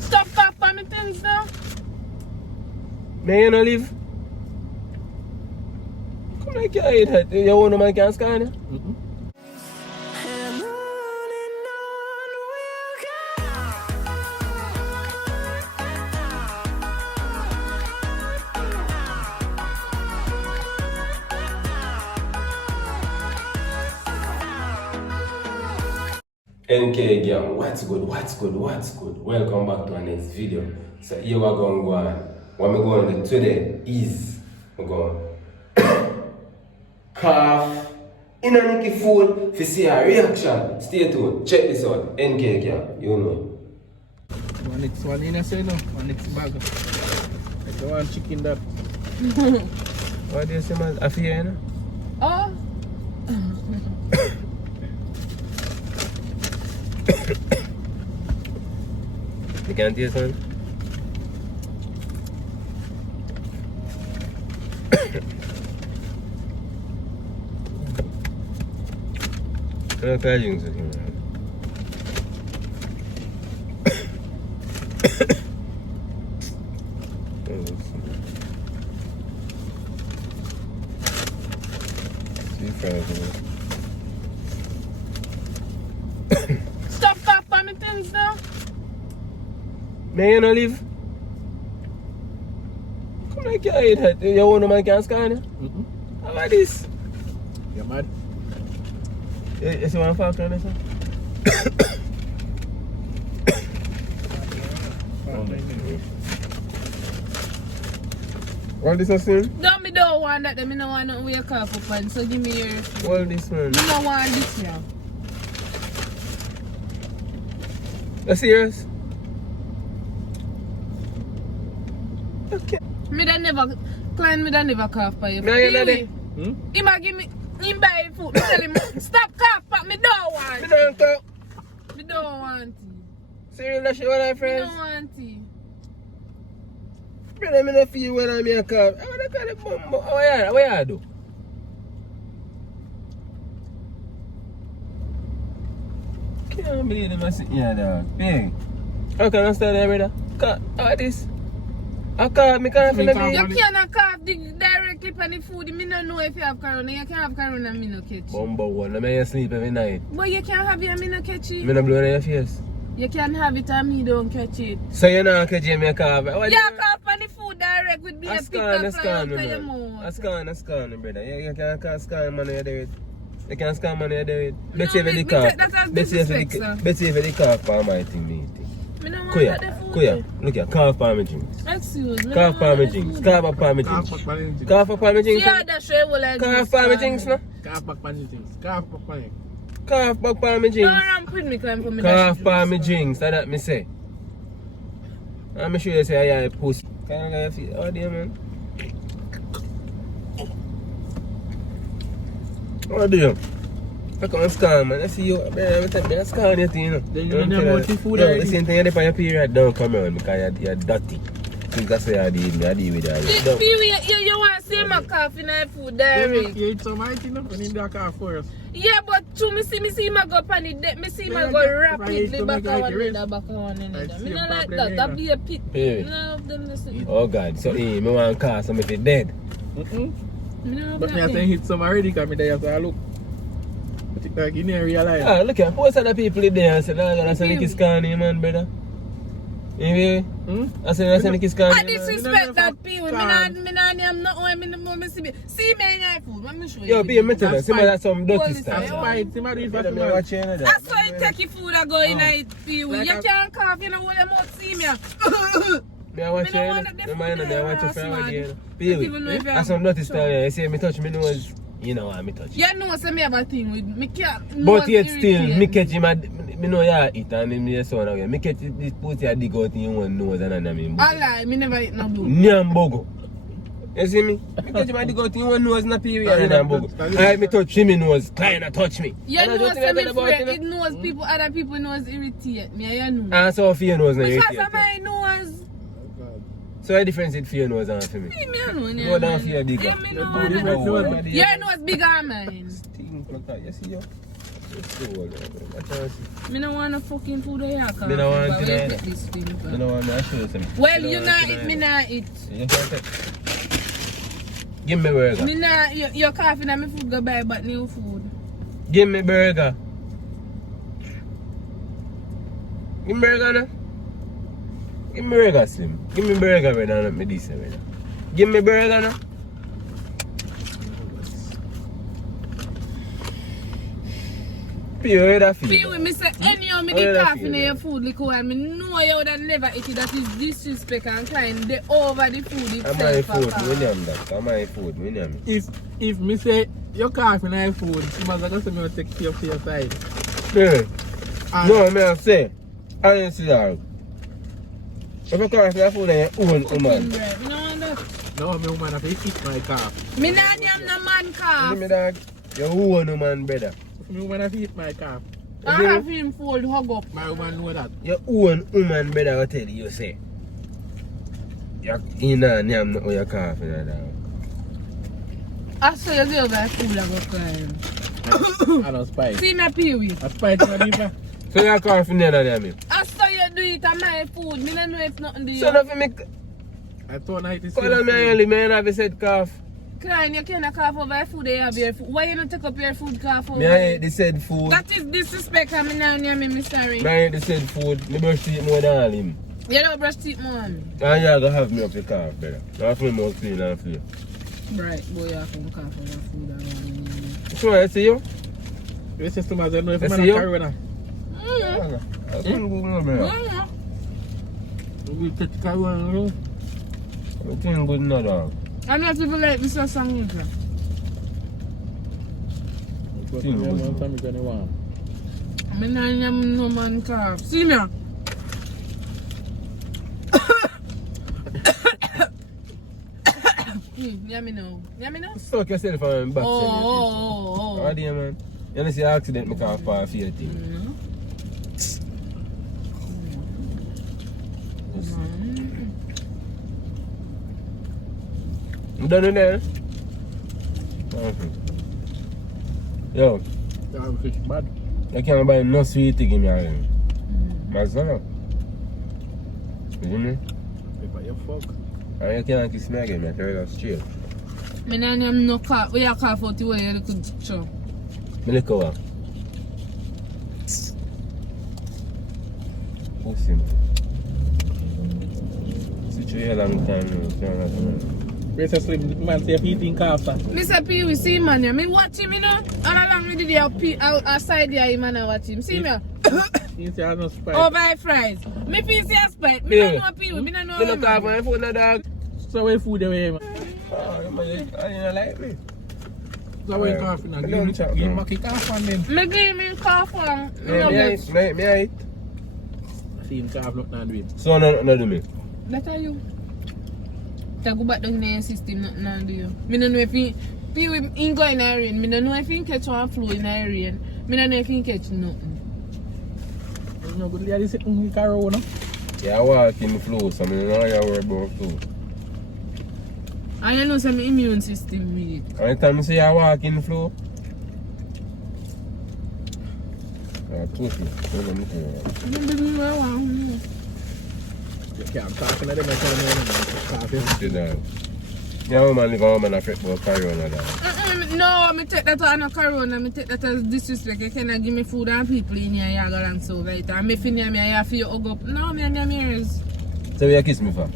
Stop popping me things now. May you not leave? Come like you eat it. You want to make a scan? Mm-mm. NK gang, what's good? Welcome back to our next video. So here we're going to go on. What we're going to do today is we're going calf in a NICKII food to see our reaction. Stay tuned. Check this out. NK gang, you know. One next one in a say no, one next bag. Like one chicken that. What do you say, man? I fear, you know? Oh. You can't taste one? Kaya yung sa kanya. Stop popping me things now. May you not leave? Come like you eat it. You want to make a scan? Mm-mm. How about this? You mad? You see one factor on this one? What this is saying? Don't me don't want that. Me no want nothing with your cough up on. So give me your. What this one? Me no want this here. You serious? Okay. Me da never, KLYNE me da never cough by you. Me ain't ready. He might give me, he buy food. Me tell him, stop cough, but me don't want Me it. don't go. Me don't want it. Serious, she want my Me friends? don't want it. Brother, me not feel when I'm here cough. I want to call the bumbo. What you do? Can't believe them are sitting here, dog. Hey. How can I stay there, brother? How about this? I can't, me can't feel the You cannot cough directly on the food. Me don't know if you have corona. You can't have corona and me no catch it. Bumbo one, I may sleep every night. But you can't have it and me no catch it. Me not blow in your face. You can have it and me don't catch it. So you know catch me a cough? You cough on the food direct with me a pick up fly out of your mouth. I scan, brother. You can't scan man you do it. You can't scan man you do it. No, Betty if me the take cough. that as disrespect, sir. Betty if the cough for my thing, me. Me no want Kuya, that food. Kuya, look here, cough for me drinks. Excuse me. Cough for me drinks. Cough for me drinks. Cough for me drinks. Yeah, that's right. Well, Cough for me drinks, no? Calf back pan things. Calf back pan. Cough for me Don't drinks. ramp with me, KLYNE, for me. Cough for me drinks, that's me say. I'm sure you say I am a pussy. Can I feel? Oh dear man. Oh dear. I come scan man. I see you. I scan your thing, you know. Then you know about the food already. already. The same thing you did on your period. Don't come around because you're dirty. Think that's why I deal with that. You want to see my cough in the food direct? You eat some ice enough and in the car first. Yeah, but to me see my go pan it, me see my go rapidly back on one another, back on one another. Me not like that. That be a pit. Yeah. None of them listen. Oh God. So me want to call some if it dead. Mm-mm. No, But me I say hit some already because me there have to look. But it like you didn't realize. Ah, look here. Post other people in there and say, "Nah, that's a NICKII scanning, man, brother." You I say that's a NICKII scanning. I disrespect that people. Me not I'm not when me see me in that food. Let me show you. Yo, be a metal. See me that some dirty stuff. That's spite. See my do it for Me tomorrow. watch you, That's why you take your food and go in it for you. Like You a- can't cough, you know what them out see me. Me watch Me you, no want that me mind me watch you for food a day. Don't Baby, even know if you that's have some dirty show. stuff. You see me touch me nose. You know why me touch. You know say me have a thing with me can't. But yet nose still, irritate me catch him. Me know you eat and me just sound again. Me catch this pussy a dig out in your one nose and I mean. I lie, me never eat no blue. Nyambogo. You see me? Me catch him a dig out in one nose in a period and Nyambogo. Alright, me touch him in nose. KLYNE touch me. You And I know don't think say I me tell about friend, it, it knows people, other people knows irritate me, you know. And so for your nose now Because irritate of my nose. So what difference it for your nose and for me? Me know, you Go down for your digger. Yeah, me know. Your Your nose bigger than mine. Stink like that, you see you? Me no want no fucking food here. Me no want to it. this thing. Me no want to show you something. Well, you not eat, me not eat. You can't take. Give me burger. Me not, your coffee and my food go buy but new food. Give me burger. Give me burger now. Give me burger, Slim. Give me burger when I not me this way. Give me burger now. Pure that feel. Pee me say any of me the coffee in your food liquor and me know you would have never eat it. That is disrespect and Nklyne they over the food itself. I'm my food, we name that. I'm my food, we name it. If me say your coffee in your food, you must have to take care of your side. Yeah. No, I mean say, I didn't see that. If you can't see food, then you own woman. Me no want that. No, me woman have to eat my coffee. Me not yam no man calf. Give me that. You own woman better. Me woman have to eat my coffee. I have him fold hug up. My woman know that. You own woman better, I tell you, say. You know, name not your coffee like that. I saw you go buy food I go crying. I don't spice. See me Pee-wee. I spice in the deeper. So your coffee never there, me. I saw you do it on my food. Me don't know if nothing do you. So nothing me. I thought I to Call me early, man, have said cough. Nklyne, you can't cough over your food, you have your food. Why you not take up your food cough over? Me I eat the said food. That is disrespect and me not near me, sorry. Me I eat the said food. Me brush teeth more than all him. You don't brush teeth more on me. And you gonna have me up your cough, brother. I feel more clean and feel. Right, boy, you have to cough over food and all. So I see you? Your system has no if I man see you? carry now. I can't go no, brother. We take carry one. I can't go no, dog. I'm not even like Mr. Sangita. I'm not even no man cough. See me? Hear me now. Hear me now? Suck yourself on back. Oh. How do you, man? You know, see accident, me cough for a few things. You done in there? Okay. Yo, Fish bad. you can't buy no sweet to give me again. Myself. You hear me? Paper you fuck. And you can't kiss me again, I tell you that straight. Me not name no cough. Where you cough out the way you could show. Me look over. Pussy, man. Sit you here long time now. Where's the slim man say if he think after? Mr. Pee-wee, see man, me watch him, you know? All along with the outside there, man, I watch him. See me? He say I no spice. Oh, buy fries. Me feel say a spite. Me don't know Pee-wee, me don't know. Me look off my phone, no dog. So where food away, man. Oh, I didn't like me. So where coffee now? Give me Mackie coffee on them. Me give me cough on. Me I eat. See him coffee look now do it. So no do me. That are you. To go back down in your system, nothing to do you. Me don't know if he Pee-wee ain't go in Iran. Me don't know if he catch one flu in Iran. Me don't know if he catch nothing. You know good lady sitting in the car now. Yeah, I walk in the flow, so I don't know you worry about flow. And you know some immune system weak. Anytime I say I walk in the flow, I push you. You can't talk to them and tell them coffee. Yeah, woman live a woman affect about corona. No, me take that on a corona, me take that as disrespect. You cannot give me food and people in here, you go and so right. And me feel me, I have to hug up. No, me and them ears. So you kiss me for?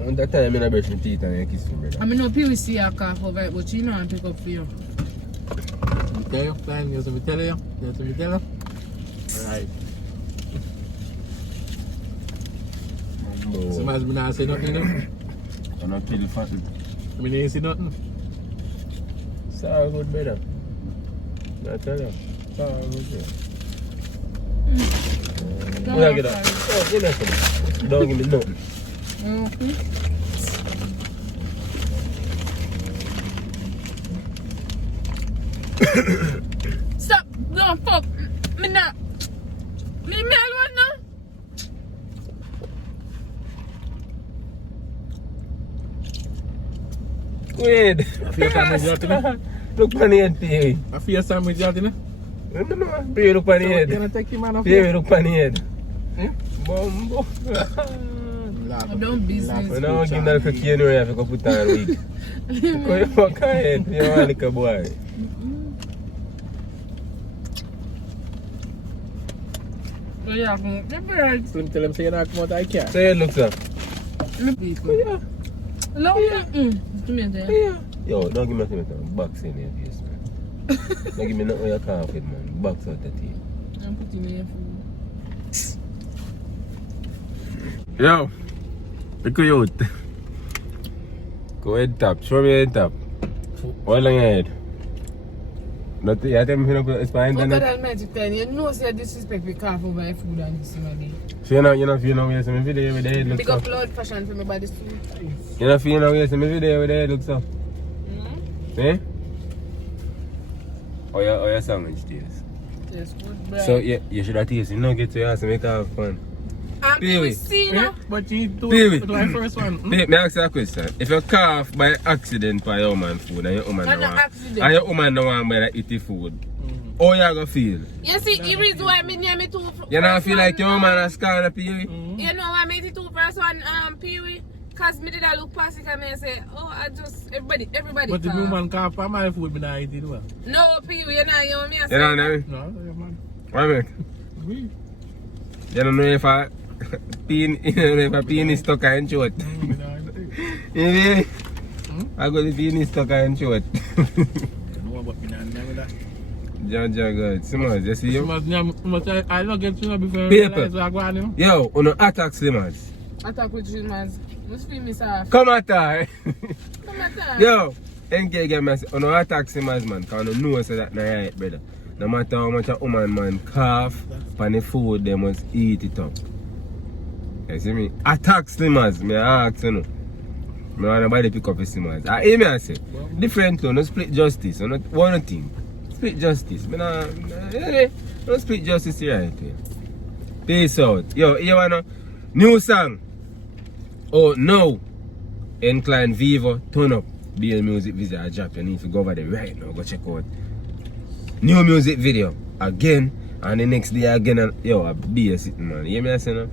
And that time I brush my teeth and you kiss me, brother. I mean, no people see a cough over it, but you know I pick up for you. Me tell you, Klein, you see me tell you? You see me tell you? Alright. No. Sometimes me not say nothing, you know? I'm not kill fat. I mean, you see nothing? It's all good, brother. I tell you. It's all good, brother. Where I get that? Oh, give me some. Don't give me nothing. Stop! Don't fuck! Me not! Me alone now! Wait. I feel sandwich out, you know? Look on the head, Pee. I feel sandwich out, you know? No, no, Pee, look on the So, head. you gonna take him out of Pee, here? look on the head. Hmm? Bumbo. I don't business. When I want to give that cocaine, you have to go put on a wig. Because you fuck on head, you want like a boy. So yeah, the birds. Slim tell him say you're not come out I can't. Say it looks up. Yeah. Love you. Come here, there. Yeah. Yo, don't give me nothing, man. Box in your face, man. Don't give me nothing you can't fit, man. Box out the teeth. I'm putting in your food. Yo, look at you. Go head tap. Show me head tap. Hold on your head. Nothing. I tell me if it's fine. Oh God Almighty, Ten. You know, say disrespect we can't for my food and this money. So you know, we have some video with the head looks Big up. up Lord fashion for my body suit. You know, we have some video with the head looks up. Eh? Or your sandwich taste. Yes, good bread. So you should have tasted. You know, get to your house and make it have fun. We see Yeah, now. but you do Baby. it my first one. Hmm? May I ask you a question? If you cough by accident by your woman food and your woman Not no an want, accident. and your woman no want by eat the food, how you gonna feel? You see, the reason why me name it two. You don't feel like your woman has scarred up you? You know why I made it two first one, Pee-wee? Cause me did I look past it and I say, oh, I just, everybody But the cough. woman can't for my food, but I eat it well. No, Pee-wee, you know, you want me to You say don't that? know? No, you're man. What make? Oui. You don't know if a peen is stuck in short. You know? I got the peen is stuck in short. You know about me now, never that. John, good. Simmons, you see you? I don't get to know before Paper. realize what I go on, you know? Yo, on attack Simmons. Attack with dreamers. Let's feel me soft. Come at her. Come at that. Yo, NK get me on attack Simmons, man. Because I know say that na right, brother. No matter how much a woman man cough on the food, they must eat it up. You see me? Attack Slimmers, me ask you know. Me want nobody pick up a Slimmers. I hear me I say. Different though, no split justice. Not one thing. Split justice. Me no split justice here right here. Peace out. Yo, you wanna new song? Oh no. Nklynevevo, turn up. Be a music video I drop. You need to go over there right now. Go check out. New music video again, and the next day again, and yo, I be a sitting man. You hear me I say no?